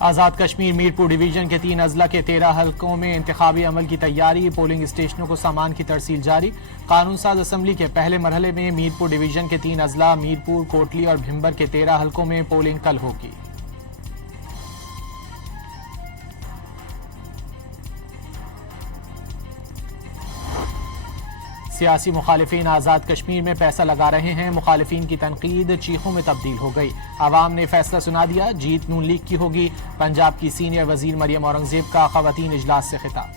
Azad Kashmir Mirpur division کے 3 اضلاع کے 13 حلقوں میں انتخابی عمل کی تیاری، پولنگ اسٹیشنوں کو سامان کی ترسیل جاری۔ قانون ساز اسمبلی کے پہلے مرحلے میں میرپور ڈویژن کے 3 اضلاع میرپور، کوٹلی اور بھمبر کے 13 حلقوں میں پولنگ کل ہوگی۔ سیاسی مخالفین آزاد کشمیر میں پیسہ لگا رہے ہیں، مخالفین کی تنقید چیخوں میں تبدیل ہو گئی۔ عوام نے فیصلہ سنا دیا، جیت نون لیگ کی ہوگی۔ پنجاب کی سینئر وزیر مریم اورنگزیب کا خواتین اجلاس سے خطاب۔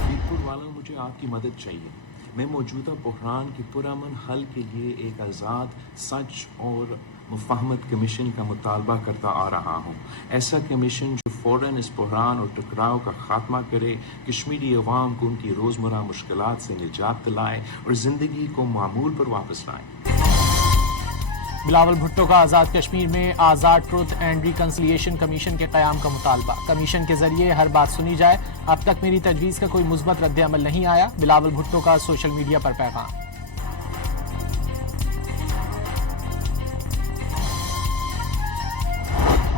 میرپور والوں، مجھے آپ کی مدد چاہیے۔ میں موجودہ بحران کے پرامن حل کے لیے ایک آزاد، سچ اور مفاہمت کمیشن کا مطالبہ کرتا آ رہا ہوں۔ ایسا کمیشن جو فوراً اس بحران اور ٹکراؤ کا خاتمہ کرے، کشمیری عوام کو ان کی روزمرہ مشکلات سے نجات دلائے اور زندگی کو معمول پر واپس لائے۔ بلاول بھٹو کا آزاد کشمیر میں آزاد ٹروتھ اینڈ ریکنسیلیشن کمیشن کے قیام کا مطالبہ۔ کمیشن کے ذریعے ہر بات سنی جائے، اب تک میری تجویز کا کوئی مثبت رد عمل نہیں آیا، بلاول بھٹو کا سوشل میڈیا پر پیغام۔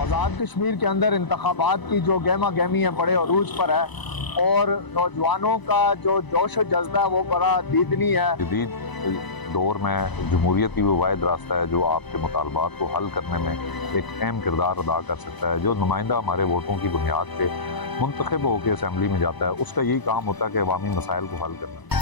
آزاد کشمیر کے اندر انتخابات کی جو گہما گہمی ہے بڑے عروج پر ہے، اور نوجوانوں کا جو جوش و جذبہ ہے وہ بڑا دیدنی ہے۔ جدید دور میں جمہوریت ہی وہ واحد راستہ ہے جو آپ کے مطالبات کو حل کرنے میں ایک اہم کردار ادا کر سکتا ہے۔ جو نمائندہ ہمارے ووٹوں کی بنیاد پہ منتخب ہو کے اسمبلی میں جاتا ہے، اس کا یہی کام ہوتا ہے کہ عوامی مسائل کو حل کرنا۔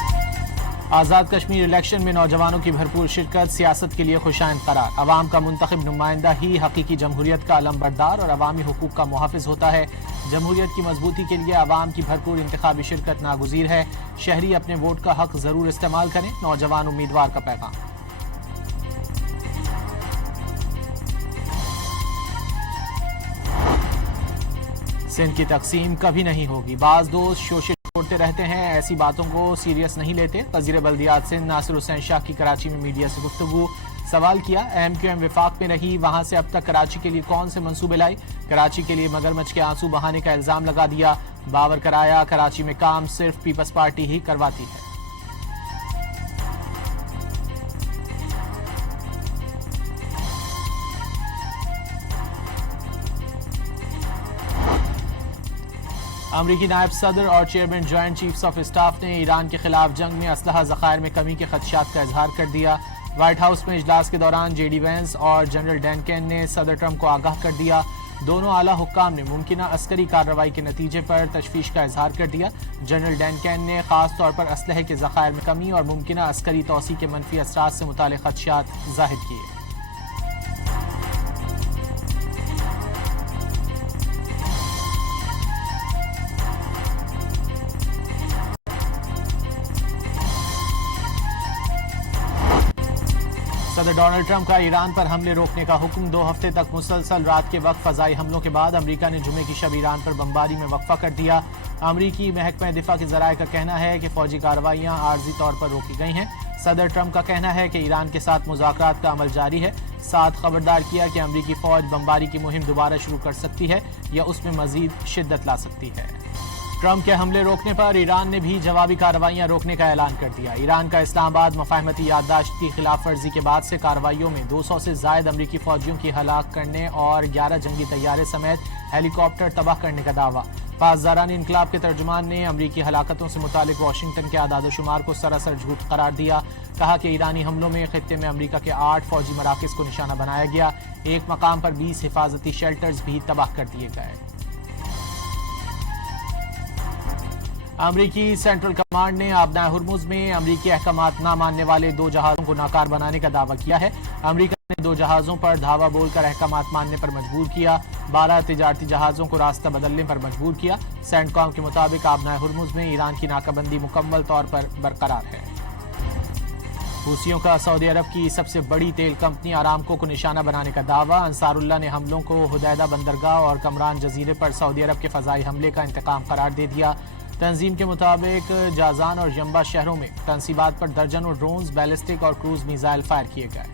آزاد کشمیر الیکشن میں نوجوانوں کی بھرپور شرکت، سیاست کے لیے خوشائند قرار۔ عوام کا منتخب نمائندہ ہی حقیقی جمہوریت کا علمبردار اور عوامی حقوق کا محافظ ہوتا ہے۔ جمہوریت کی مضبوطی کے لیے عوام کی بھرپور انتخابی شرکت ناگزیر ہے۔ شہری اپنے ووٹ کا حق ضرور استعمال کریں، نوجوان امیدوار کا پیغام۔ سندھ کی تقسیم کبھی نہیں ہوگی، بعض دوست شوشے چھوڑتے رہتے ہیں، ایسی باتوں کو سیریس نہیں لیتے۔ وزیر بلدیات سندھ ناصر حسین شاہ کی کراچی میں میڈیا سے گفتگو، سوال کیا ایم کیو ایم وفاق میں رہی، وہاں سے اب تک کراچی کے لیے کون سے منصوبے لائی، کراچی کے لیے مگرمچھ کے آنسو بہانے کا الزام لگا دیا، باور کرایا کراچی میں کام صرف پیپلز پارٹی ہی کرواتی ہے۔ امریکی نائب صدر اور chairman joint chiefs of staff نے ایران کے خلاف جنگ میں اسلحہ ذخائر میں کمی کے خدشات کا اظہار کر دیا۔ وائٹ ہاؤس میں اجلاس کے دوران جے ڈی وینس اور جنرل ڈینکن نے صدر ٹرمپ کو آگاہ کر دیا۔ دونوں اعلیٰ حکام نے ممکنہ عسکری کارروائی کے نتیجے پر تشویش کا اظہار کر دیا۔ جنرل ڈینکن نے خاص طور پر اسلحے کے ذخائر میں کمی اور ممکنہ عسکری توسیع کے منفی اثرات سے متعلق خدشات ظاہر کیے۔ صدر ڈونلڈ ٹرمپ کا ایران پر حملے روکنے کا حکم، 2 ہفتے تک مسلسل رات کے وقت فضائی حملوں کے بعد امریکہ نے جمعے کی شب ایران پر بمباری میں وقفہ کر دیا۔ امریکی محکمہ دفاع کے ذرائع کا کہنا ہے کہ فوجی کارروائیاں عارضی طور پر روکی گئی ہیں۔ صدر ٹرمپ کا کہنا ہے کہ ایران کے ساتھ مذاکرات کا عمل جاری ہے، ساتھ خبردار کیا کہ امریکی فوج بمباری کی مہم دوبارہ شروع کر سکتی ہے یا اس میں مزید شدت لا سکتی ہے۔ ٹرمپ کے حملے روکنے پر ایران نے بھی جوابی کارروائیاں روکنے کا اعلان کر دیا۔ ایران کا اسلام آباد مفاہمتی یادداشت کی خلاف ورزی کے بعد سے کارروائیوں میں 200 سے زائد امریکی فوجیوں کی ہلاک کرنے اور 11 جنگی طیارے سمیت ہیلی کاپٹر تباہ کرنے کا دعویٰ۔ پاسداران انقلاب کے ترجمان نے امریکی ہلاکتوں سے متعلق واشنگٹن کے اعداد و شمار کو سراسر جھوٹ قرار دیا، کہا کہ ایرانی حملوں میں خطے میں امریکہ کے 8 فوجی مراکز کو نشانہ بنایا گیا، ایک مقام پر 20 حفاظتی شیلٹرز بھی تباہ کر دیے گئے۔ امریکی سینٹرل کمانڈ نے آبنائے ہرمز میں امریکی احکامات نہ ماننے والے 2 جہازوں کو ناکار بنانے کا دعویٰ کیا ہے۔ امریکہ نے 2 جہازوں پر دھاوا بول کر احکامات ماننے پر مجبور کیا، 12 تجارتی جہازوں کو راستہ بدلنے پر مجبور کیا۔ سینٹ کام کے مطابق آبنائے ہرمز میں ایران کی ناکہ بندی مکمل طور پر برقرار ہے۔ حوثیوں کا سعودی عرب کی سب سے بڑی تیل کمپنی آرامکو کو نشانہ بنانے کا دعویٰ، انصار اللہ نے حملوں کو حدیدہ بندرگاہ اور کمران جزیرے پر سعودی عرب کے فضائی حملے کا انتقام قرار دے دیا۔ تنظیم کے مطابق جازان اور ینبع شہروں میں تنصیبات پر درجنوں ڈرونز، بیلسٹک اور کروز میزائل فائر کیے گئے۔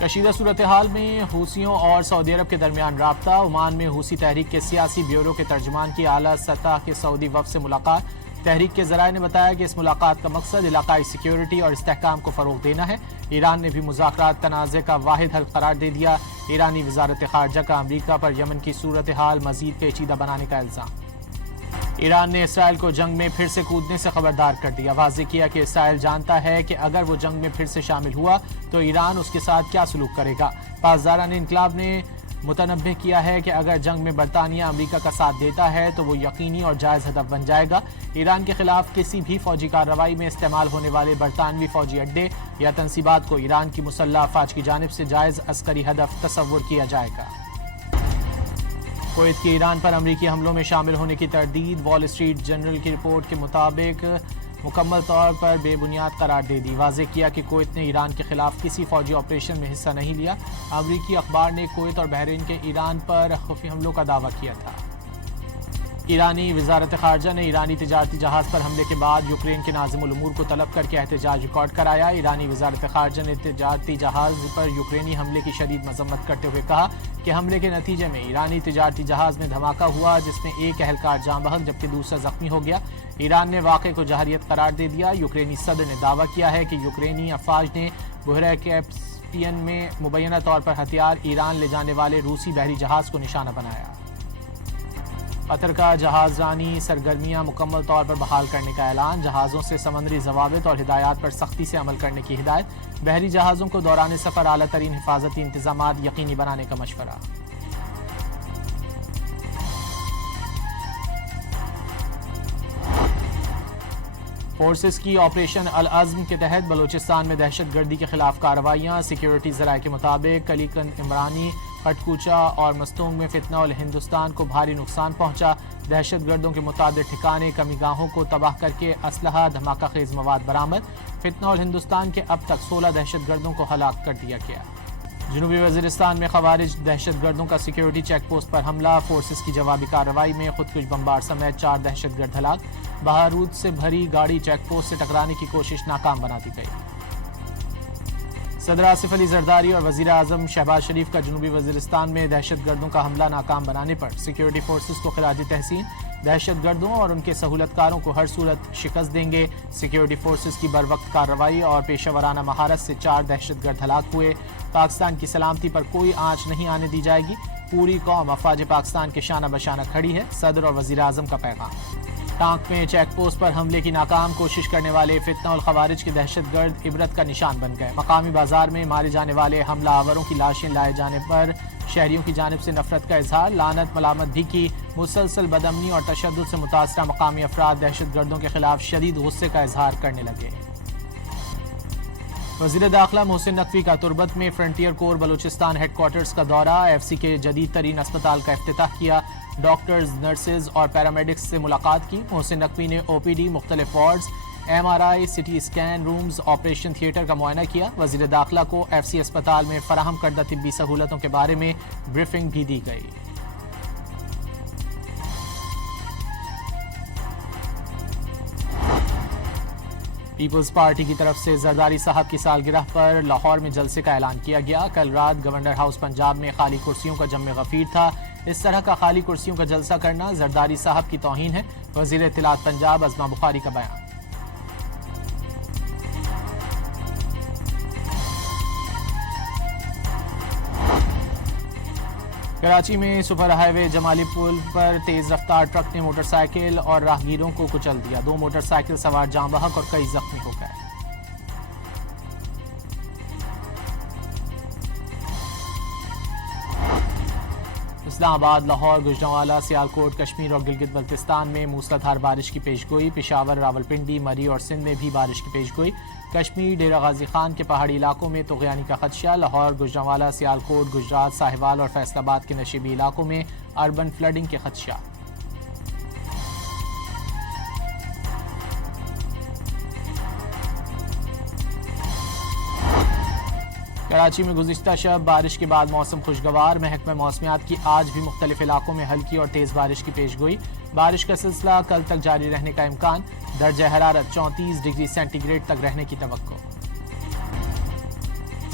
کشیدہ صورتحال میں حوثیوں اور سعودی عرب کے درمیان رابطہ، عمان میں حوثی تحریک کے سیاسی بیورو کے ترجمان کی اعلیٰ سطح کے سعودی وفد سے ملاقات۔ تحریک کے ذرائع نے بتایا کہ اس ملاقات کا مقصد علاقائی سیکیورٹی اور استحکام کو فروغ دینا ہے۔ ایران نے بھی مذاکرات تنازع کا واحد حل قرار دے دیا۔ ایرانی وزارت خارجہ کا امریکہ پر یمن کی صورتحال مزید پیچیدہ بنانے کا الزام۔ ایران نے اسرائیل کو جنگ میں پھر سے کودنے سے خبردار کر دیا۔ واضح کیا کہ اسرائیل جانتا ہے کہ اگر وہ جنگ میں پھر سے شامل ہوا تو ایران اس کے ساتھ کیا سلوک کرے گا۔ پاسداران انقلاب نے متنبہ کیا ہے کہ اگر جنگ میں برطانیہ امریکہ کا ساتھ دیتا ہے تو وہ یقینی اور جائز ہدف بن جائے گا۔ ایران کے خلاف کسی بھی فوجی کارروائی میں استعمال ہونے والے برطانوی فوجی اڈے یا تنصیبات کو ایران کی مسلح افواج کی جانب سے جائز عسکری ہدف تصور کیا جائے گا۔ کویت کے ایران پر امریکی حملوں میں شامل ہونے کی تردید وال اسٹریٹ جرنل کی رپورٹ کے مطابق مکمل طور پر بے بنیاد قرار دے دی۔ واضح کیا کہ کویت نے ایران کے خلاف کسی فوجی آپریشن میں حصہ نہیں لیا۔ امریکی اخبار نے کویت اور بحرین کے ایران پر خفیہ حملوں کا دعویٰ کیا تھا۔ ایرانی وزارت خارجہ نے ایرانی تجارتی جہاز پر حملے کے بعد یوکرین کے ناظم الامور کو طلب کر کے احتجاج ریکارڈ کرایا۔ ایرانی وزارت خارجہ نے تجارتی جہاز پر یوکرینی حملے کی شدید مذمت کرتے ہوئے کہا کہ حملے کے نتیجے میں ایرانی تجارتی جہاز میں دھماکہ ہوا جس میں ایک اہلکار جاں بحق جبکہ دوسرا زخمی ہو گیا۔ ایران نے واقعے کو جہریت قرار دے دیا۔ یوکرینی صدر نے دعویٰ کیا ہے کہ یوکرینی افواج نے بحیرہ کیسپیئن میں مبینہ طور پر ہتھیار ایران لے جانے والے روسی بحری جہاز کو نشانہ بنایا۔ قطر کا جہاز رانی سرگرمیاں مکمل طور پر بحال کرنے کا اعلان۔ جہازوں سے سمندری ضوابط اور ہدایات پر سختی سے عمل کرنے کی ہدایت۔ بحری جہازوں کو دوران سفر اعلیٰ ترین حفاظتی انتظامات یقینی بنانے کا مشورہ۔ فورسز کی آپریشن العزم کے تحت بلوچستان میں دہشت گردی کے خلاف کارروائیاں۔ سیکیورٹی ذرائع کے مطابق کلیکن عمرانی کھٹکوچا اور مستونگ میں فتنہ ہندوستان کو بھاری نقصان پہنچا۔ دہشت گردوں کے متعدد ٹھکانے کمی گاہوں کو تباہ کر کے اسلحہ دھماکہ خیز مواد برآمد۔ فتنہ ہندوستان کے اب تک 16 دہشت گردوں کو ہلاک کر دیا گیا۔ جنوبی وزیرستان میں خوارج دہشت گردوں کا سیکیورٹی چیک پوسٹ پر حملہ۔ فورسز کی جوابی کارروائی میں خودکش بمبار سمیت 4 دہشت گرد ہلاک۔ بارود سے بھری گاڑی چیک پوسٹ سے ٹکرانے کی کوشش ناکام بنا دی گئی۔ صدر آصف علی زرداری اور وزیر اعظم شہباز شریف کا جنوبی وزیرستان میں دہشت گردوں کا حملہ ناکام بنانے پر سیکیورٹی فورسز کو خراج تحسین۔ دہشت گردوں اور ان کے سہولت کاروں کو ہر صورت شکست دیں گے۔ سیکیورٹی فورسز کی بروقت کارروائی اور پیشہ ورانہ مہارت سے 4 دہشت گرد ہلاک ہوئے۔ پاکستان کی سلامتی پر کوئی آنچ نہیں آنے دی جائے گی۔ پوری قوم افواج پاکستان کے شانہ بشانہ کھڑی ہے، صدر اور وزیر اعظم کا پیغام۔ ٹانک میں چیک پوسٹ پر حملے کی ناکام کوشش کرنے والے فتنہ الخوارج کے دہشت گرد عبرت کا نشان بن گئے۔ مقامی بازار میں مارے جانے والے حملہ آوروں کی لاشیں لائے جانے پر شہریوں کی جانب سے نفرت کا اظہار، لعنت ملامت بھی کی۔ مسلسل بدامنی اور تشدد سے متاثرہ مقامی افراد دہشت گردوں کے خلاف شدید غصے کا اظہار کرنے لگے۔ وزیر داخلہ محسن نقوی کا تربت میں فرنٹیئر کور بلوچستان ہیڈ کوارٹرز کا دورہ۔ ایف سی کے جدید ترین اسپتال کا افتتاح کیا۔ ڈاکٹرز، نرسز اور پیرامیڈکس سے ملاقات کی۔ محسن نقوی نے او پی ڈی، مختلف wards, M R I, C T scan rooms, operation theatre کا معائنہ کیا۔ وزیر داخلہ کو ایف سی اسپتال میں فراہم کردہ طبی سہولتوں کے بارے میں بریفنگ بھی دی گئی۔ پیپلز پارٹی کی طرف سے زرداری صاحب کی سالگرہ پر لاہور میں جلسے کا اعلان کیا گیا۔ کل رات گورنر ہاؤس پنجاب میں خالی کرسیوں کا جم غفیر تھا۔ اس طرح کا خالی کرسیوں کا جلسہ کرنا زرداری صاحب کی توہین ہے۔ وزیر اطلاعات پنجاب عظمہ بخاری کا بیان۔ کراچی میں سپر ہائی وے جمالی پل پر تیز رفتار ٹرک نے موٹر سائیکل اور راہگیروں کو کچل دیا۔ 2 موٹر سائیکل سوار جاں بحق اور کئی زخمی ہو گئے۔ اسلام آباد، لاہور، گوجرانوالا، سیالکوٹ، کشمیر اور گلگت بلتستان میں موسلادھار بارش کی پیشگوئی۔ پشاور، راولپنڈی، مری اور سندھ میں بھی بارش کی پیشگوئی۔ کشمیر، ڈیرہ غازی خان کے پہاڑی علاقوں میں طغیانی کا خدشہ۔ لاہور، گوجرانوالا، سیالکوٹ، گجرات، ساہیوال اور فیصل آباد کے نشیبی علاقوں میں اربن فلڈنگ کے خدشات۔ کراچی میں گزشتہ شب بارش کے بعد موسم خوشگوار۔ محکمہ موسمیات کی آج بھی مختلف علاقوں میں ہلکی اور تیز بارش کی پیشگوئی۔ بارش کا سلسلہ کل تک جاری رہنے کا امکان۔ درجہ حرارت 34 ڈگری سینٹی گریڈ تک رہنے کی توقع۔